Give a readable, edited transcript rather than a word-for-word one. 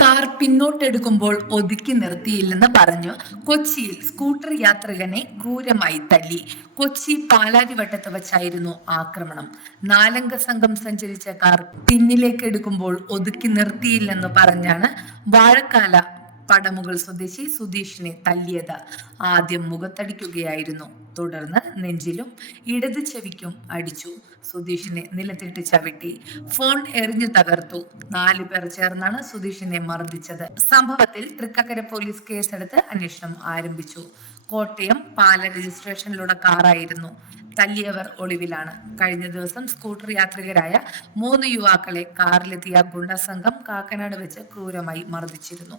Car പിന്നോട്ടെടുക്കുമ്പോൾ ഒതുക്കി നിർത്തിയില്ലെന്ന് പറഞ്ഞു കൊച്ചിയിൽ സ്കൂട്ടർ യാത്രികനെ ക്രൂരമായി തല്ലി. കൊച്ചി പാലാരിവട്ടത്ത് വച്ചായിരുന്നു ആക്രമണം. നാലംഗ സംഘം സഞ്ചരിച്ച കാർ പിന്നിലേക്ക് എടുക്കുമ്പോൾ ഒതുക്കി നിർത്തിയില്ലെന്ന് പറഞ്ഞാണ് വാഴക്കാല പടമുകൾ സ്വദേശി സുധീഷിനെ തല്ലിയത്. ആദ്യം മുഖത്തടിക്കുകയായിരുന്നു, തുടർന്ന് നെഞ്ചിലും ഇടത് ചെവിക്കും അടിച്ചു. സുധീഷിനെ നിലത്തിട്ട് ചവിട്ടി, ഫോൺ എറിഞ്ഞു തകർത്തു. 4 പേർ ചേർന്നാണ് സുധീഷിനെ മർദ്ദിച്ചത്. സംഭവത്തിൽ തൃക്കക്കര പോലീസ് കേസെടുത്ത് അന്വേഷണം ആരംഭിച്ചു. കോട്ടയം പാല രജിസ്ട്രേഷനിലുള്ള കാറായിരുന്നു. തല്ലിയവർ ഒളിവിലാണ്. കഴിഞ്ഞ ദിവസം സ്കൂട്ടർ യാത്രികരായ 3 യുവാക്കളെ കാറിലെത്തിയ ഗുണ്ടാ സംഘം കാക്കനാട് വെച്ച് ക്രൂരമായി മർദ്ദിച്ചിരുന്നു.